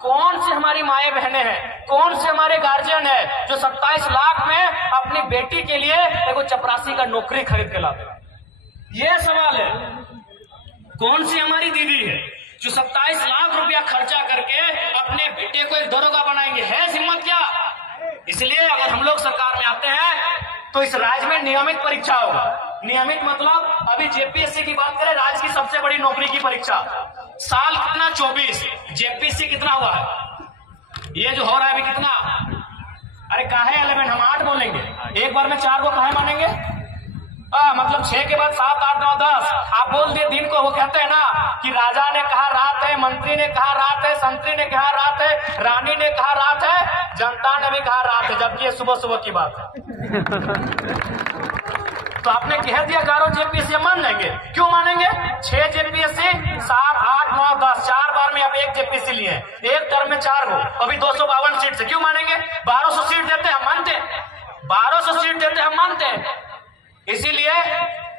कौन सी हमारी माए बहनें हैं, कौन से हमारे गार्जियन है जो 27 लाख में अपनी बेटी के लिए देखो चपरासी का नौकरी खरीद के लाते? ये सवाल है। कौन सी हमारी दीदी है जो 27 लाख रुपया खर्चा करके अपने बेटे को एक दरोगा बनाएंगे? है हिम्मत क्या? इसलिए अगर हम लोग सरकार में आते हैं तो इस राज्य में नियमित परीक्षा होगा। नियमित मतलब अभी जेपीएससी की बात करें, राज्य की सबसे बड़ी नौकरी की परीक्षा, साल कितना 24, जेपीएससी कितना हुआ है? ये जो हो रहा है अभी कितना? अरे काहे 11, हम 8 बोलेंगे, एक बार में 4 को काहे मानेंगे? मतलब 6 के बाद 7, 8, 9, 10 आप बोल दिए दिन को। वो कहते हैं ना कि राजा ने कहा रात है, मंत्री ने कहा रात है, संतरी ने कहा रात है, रानी ने कहा रात है, जनता ने भी कहा रात है, जबकि ये सुबह सुबह की बात है। तो आपने कह दिया 11 जेपीएससी मान लेंगे, क्यों मानेंगे? 6 जेपीएससी, 7, 8, 9, 10 4 बार में आप 1 जेपीएससी लिए, एक टर्म में 4 को, अभी 252 सीट से क्यों मानेंगे? 1200 सीट देते हम मानते, 1200 सीट देते हम मानते। इसीलिए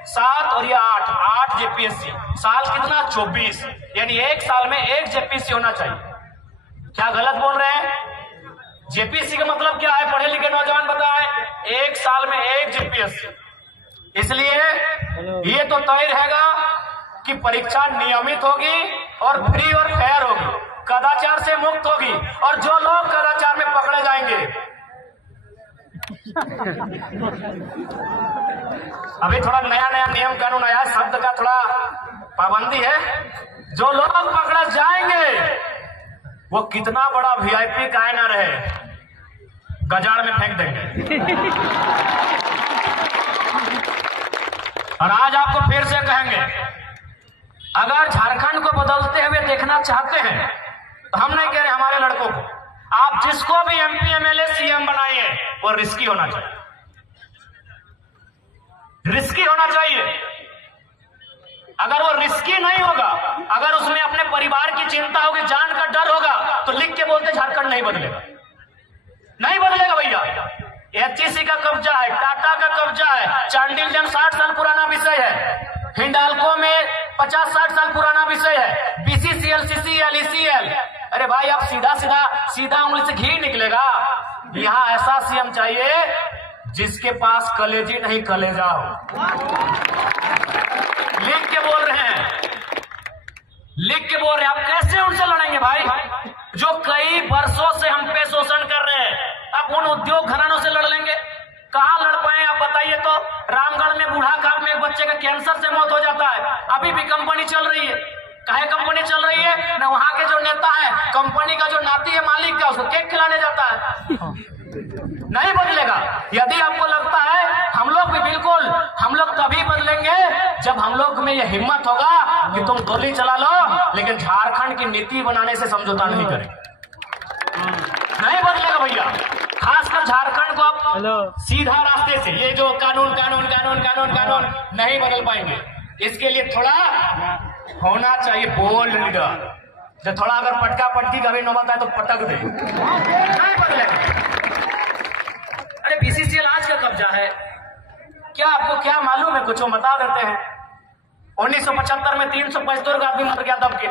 7 और ये 8 जेपीएससी, साल कितना 24, यानी एक साल में 1 जेपीएससी होना चाहिए। क्या गलत बोल रहे हैं? जेपीएससी का मतलब क्या है? पढ़े लिखे नौजवान बताएं, एक साल में 1 जेपीएससी। इसलिए ये तो तय रहेगा कि परीक्षा नियमित होगी और फ्री और फेयर होगी, कदाचार से मुक्त होगी, और जो लोग कदाचार में पकड़े जाएंगे, अभी थोड़ा नया नया नियम कानून आया, शब्द का थोड़ा पाबंदी है, जो लोग पकड़े जाएंगे वो कितना बड़ा वीआईपी काहे ना रहे, गजाड़ में फेंक देंगे। और आज आपको फिर से कहेंगे, अगर झारखंड को बदलते हुए देखना चाहते हैं तो हम नहीं कह रहे हमारे लड़कों को, आप जिसको भी एमपी एमएलए सीएम बनाइए वो रिस्की होना चाहिए, रिस्की होना चाहिए। अगर वो रिस्की नहीं होगा, अगर उसमें अपने परिवार की चिंता होगी, जान का डर होगा, तो लिख के बोलते झारखंड नहीं बदलेगा, नहीं बदलेगा भैया। एचईसी का कब्जा है, टाटा का कब्जा है, चांडिल डैम 60 साल पुराना विषय है, हिंडाल्को में 50-60 साल पुराना विषय है, बीसीसीएल, सीसीएल, ईसीएल। अरे भाई आप सीधा उंगली से घी निकलेगा। यहाँ ऐसा सीएम चाहिए जिसके पास कलेजी नहीं कलेजा हो। लिख के बोल रहे हैं, लिख के बोल रहे हैं। आप कैसे उनसे लड़ेंगे भाई जो कई वर्षों से हम पे शोषण कर रहे हैं? आप उन उद्योग घरानों से लड़ लेंगे? कहां लड़ पाए आप बताइए तो? रामगढ़ में बूढ़ा काल में एक बच्चे का कैंसर से मौत हो जाता है, अभी भी कंपनी चल रही है। काहे कंपनी चल रही है? न वहां के जो नेता है, कंपनी का जो नाती है मालिक का, उसको केक खिलाने जाता है। नहीं बदलेगा। यदि आपको लगता है हम लोग भी बिल्कुल, हम लोग तभी बदलेंगे जब हम लोग में यह हिम्मत होगा कि तुम गोली चला लो लेकिन झारखंड की नीति बनाने से समझौता नहीं करेंगे। नहीं बदलेगा भैया, खासकर झारखंड को आप सीधा रास्ते से, ये जो कानून कानून कानून कानून कानून नहीं बदल पाएंगे। इसके लिए थोड़ा होना चाहिए बोल्ड लीडर, जो थोड़ा अगर पटका पटकी कभी नौबत आए तो पटक दे। नहीं बदलेगा। अरे बीसीसीएल आज का कब्जा है, क्या आपको क्या मालूम है? कुछ बता देते हैं। 1975 में 375 आदमी मर गया दब के,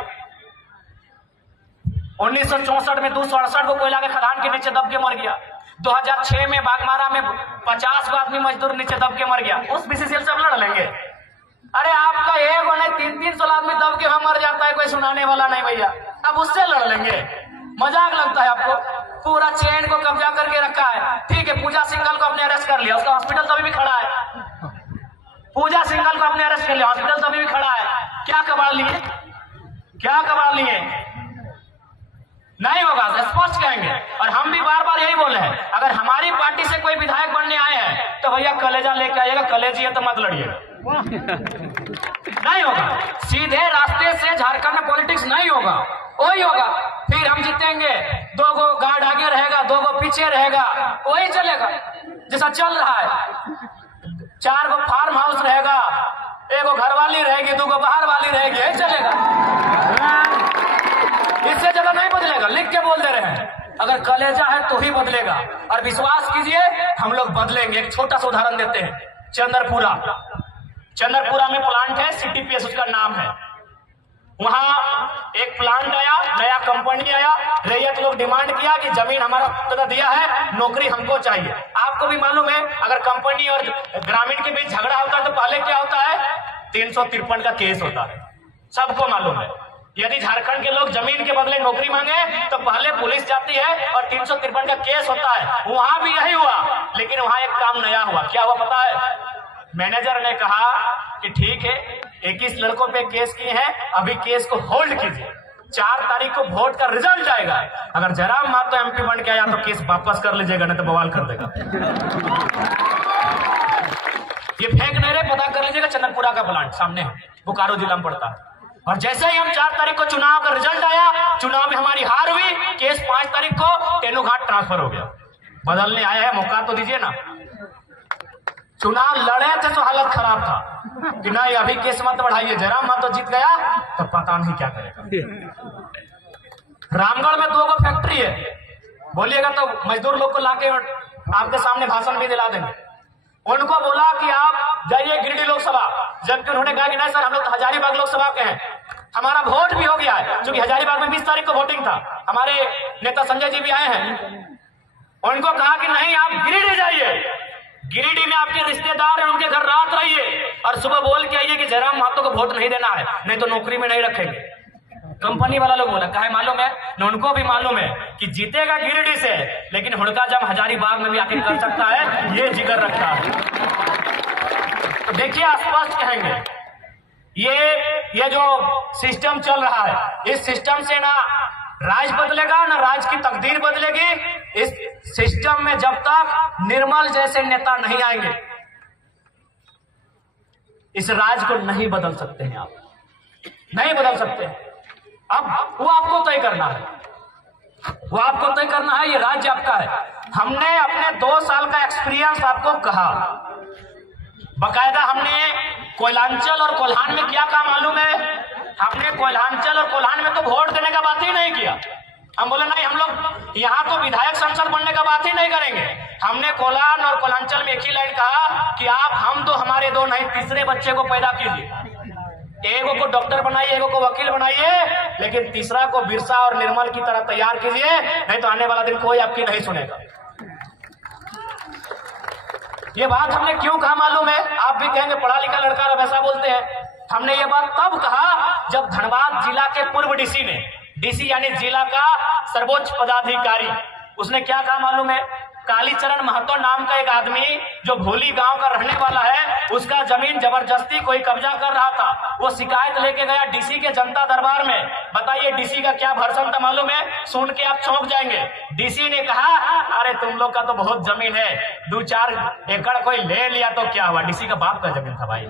1964 में 268 को कोयला के खदान के नीचे दब के मर गया, 2006 में बागमारा में 50 को आदमी मजदूर नीचे दब के मर गया। उस बीसीसीएल से लड़ लेंगे? अरे आपका एक और नहीं 300 आदमी दब के वहां मर जाता है, कोई सुनाने वाला नहीं भैया, अब उससे लड़ लेंगे? मजाक लगता है आपको? पूरा चेन को कब्जा करके रखा है। ठीक है, पूजा सिंघल को अपने अरेस्ट कर लिया, उसका हॉस्पिटल तो अभी भी खड़ा है। पूजा सिंघल को अपने अरेस्ट कर लिया, हॉस्पिटल तो अभी भी खड़ा है। क्या कबाड़ लिए? क्या कबाड़ लिए? नहीं होगा, स्पष्ट कहेंगे। और हम भी बार बार यही बोले हैं, अगर हमारी पार्टी से कोई विधायक बनने आए हैं तो भैया कलेजा लेके आइएगा, कलेजी है तो मत लड़िएगा। नहीं होगा, सीधे रास्ते से झारखंड में पॉलिटिक्स नहीं होगा, वही होगा। फिर हम जीतेंगे, 2 गो गार्ड आगे रहेगा, 2 गो पीछे रहेगा, वही चलेगा जैसा चल रहा है। 4 गो फार्म हाउस रहेगा, 1 गो घरवाली रहेगी, 2 गो बाहर वाली रहेगी, यही चलेगा। इससे ज्यादा नहीं बदलेगा। लिख के बोल दे रहे हैं, अगर कलेजा है तो ही बदलेगा। और विश्वास कीजिए हम लोग बदलेंगे। एक छोटा सा उदाहरण देते हैं। चंद्रपुरा में प्लांट है, सिटीपीएस उसका नाम है। वहां एक प्लांट आया, नया कंपनी आया, रैयत लोग डिमांड किया कि जमीन हमारा तो दिया है, नौकरी हमको चाहिए। आपको भी मालूम है अगर कंपनी और ग्रामीण के बीच झगड़ा होता है तो पहले क्या होता है, 353 का केस होता है, सबको मालूम है। यदि झारखंड के लोग जमीन के बदले नौकरी मांगे तो पहले पुलिस जाती है और 353 का केस होता है। वहां भी यही हुआ, लेकिन वहां एक काम नया हुआ। क्या हुआ पता है? मैनेजर ने कहा कि ठीक है 21 लड़कों पे केस किए हैं, अभी केस को होल्ड कीजिए, 4 तारीख को वोट का रिजल्ट आएगा, अगर जयराम महतो एमपी बन के आया तो केस वापस कर लीजिएगा, नहीं तो बवाल कर देगा। ये फेंक नहीं रहे, पता कर लीजिएगा, चंदनपुरा का प्लांट सामने है, बोकारो जिला में पड़ता है। और जैसे ही हम 4 तारीख को चुनाव का रिजल्ट आया, चुनाव में हमारी हार हुई, केस 5 तारीख को तेनुघाट ट्रांसफर हो गया। बदलने आए हैं, मौका तो दीजिए ना। चुनाव लड़े थे तो हालत खराब था कि नहीं अभी केस मत बढ़ाइए, जयराम महतो जीत गया तो पता नहीं क्या करेगा। रामगढ़ में 2 फैक्ट्री है, बोलिएगा तो मजदूर लोग को लाके आपके सामने भाषण भी दिला देंगे। उनको बोला कि आप जाइए गिरिडीह लोकसभा, जबकि उन्होंने कहा कि नहीं सर हम लोग तो हजारीबाग लोकसभा के हैं, हमारा वोट भी हो गया है, क्योंकि हजारीबाग में 20 तारीख को वोटिंग था। हमारे नेता संजय जी भी आए हैं। उनको कहा कि नहीं आप गिरिडीह जाइए, गिरिडीह में आपके रिश्तेदार हैं, उनके घर रात रहिए और सुबह बोल के आइए कि जयराम महतो को वोट नहीं देना है, नहीं तो नौकरी में नहीं रखेंगे। कंपनी वाला लोग बोला कहा मालूम है न, उनको भी मालूम है कि जीतेगा गिरिडीह से, लेकिन हुड़का जब हजारीबाग में भी आके कर सकता है, ये जिगर रखता है। तो देखिए स्पष्ट कहेंगे, ये जो सिस्टम चल रहा है, इस सिस्टम से ना राज बदलेगा ना राज की तकदीर बदलेगी। इस सिस्टम में जब तक निर्मल जैसे नेता नहीं आएंगे, इस राज को नहीं बदल सकते हैं, आप नहीं बदल सकते। अब वो आपको तय करना है, वो आपको तय करना है, ये राज्य आपका है। हमने अपने 2 साल का एक्सपीरियंस आपको कहा, बकायदा हमने कोयलांचल और कोल्हान में क्या काम मालूम है, हमने कोयलांचल और कोल्हान में तो वोट देने का बात ही नहीं किया। हम बोले नहीं हम लोग यहाँ तो विधायक संसद बनने का बात ही नहीं करेंगे। हमने कोल्हान और कोल्हांचल में एक ही लाइन कहा कि आप हम तो हमारे 2 नहीं, तीसरे बच्चे को पैदा कीजिए, एगो को डॉक्टर बनाइए, एगो को वकील बनाइए, लेकिन तीसरा को बिरसा और निर्मल की तरह तैयार कीजिए, नहीं तो आने वाला दिन कोई आपकी नहीं सुनेगा। ये बात हमने क्यों कहा मालूम है? आप भी कहेंगे पढ़ा लिखा लड़का अब ऐसा बोलते हैं। हमने ये बात तब कहा जब धनबाद जिला के पूर्व डीसी ने, डीसी यानी जिला का सर्वोच्च पदाधिकारी, उसने क्या कहा मालूम है? कालीचरण महतो नाम का एक आदमी जो भोली गांव का रहने वाला है, उसका जमीन जबरदस्ती कोई कब्जा कर रहा था। वो शिकायत लेके गया डीसी के जनता दरबार में। बताइए डीसी का क्या भर्सन था मालूम है? सुन के आप चौंक जाएंगे। डीसी ने कहा अरे तुम लोग का तो बहुत जमीन है, 2-4 एकड़ कोई ले लिया तो क्या हुआ, डीसी का बाप का जमीन था भाई।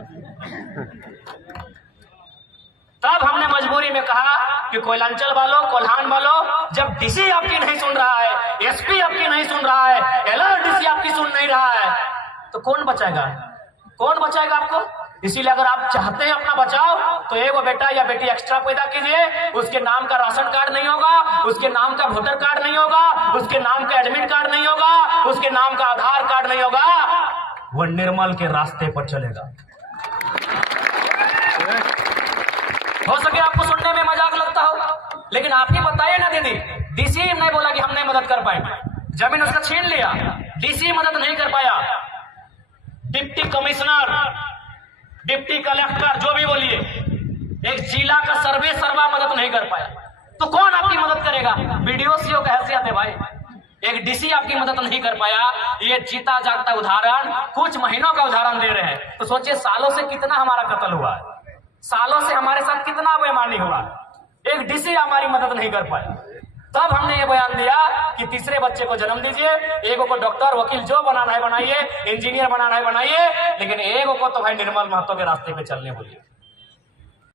तब हमने मजबूरी में कहा कि कोयलांचल वालों, कोल्हान वालों, जब डीसी आपकी नहीं सुन रहा है, एसपी आपकी नहीं सुन रहा है, एलआरडीसी आपकी सुन नहीं रहा है, तो कौन बचाएगा? कौन बचाएगा आपको? इसीलिए अगर आप चाहते हैं अपना बचाव, तो एगो बेटा या बेटी एक्स्ट्रा पैदा कीजिए। उसके नाम का राशन कार्ड नहीं होगा, उसके नाम का वोटर कार्ड नहीं होगा, उसके नाम का एडमिट कार्ड नहीं होगा, उसके नाम का आधार कार्ड नहीं होगा, वह निर्मल के रास्ते पर चलेगा। हो सके आपको सुनने में मजाक लगता हो, लेकिन आप ही बताइए ना दीदी, डीसी नहीं बोला कि हम नहीं मदद कर पाएंगे, जमीन उसका छीन लिया, डीसी मदद नहीं कर पाया, डिप्टी कमिश्नर, डिप्टी कलेक्टर, जो भी बोलिए, एक जिला का सर्वे सर्वा मदद नहीं कर पाया, तो कौन आपकी मदद करेगा? बीडीओ सीओ का हैसियत है भाई, एक डीसी आपकी मदद नहीं कर पाया। ये जीता जागता उदाहरण, कुछ महीनों का उदाहरण दे रहे हैं, तो सोचिए सालों से कितना हमारा कत्ल हुआ है, सालों से हमारे साथ कितना बेईमानी हुआ, एक डीसी हमारी मदद नहीं कर पाया। तब हमने ये बयान दिया कि तीसरे बच्चे को जन्म दीजिए, एगो को डॉक्टर वकील जो बनाना है बनाइए, इंजीनियर बनाना है बनाइए, लेकिन एगो को तो भाई निर्मल महतो के रास्ते पे चलने बोलिए।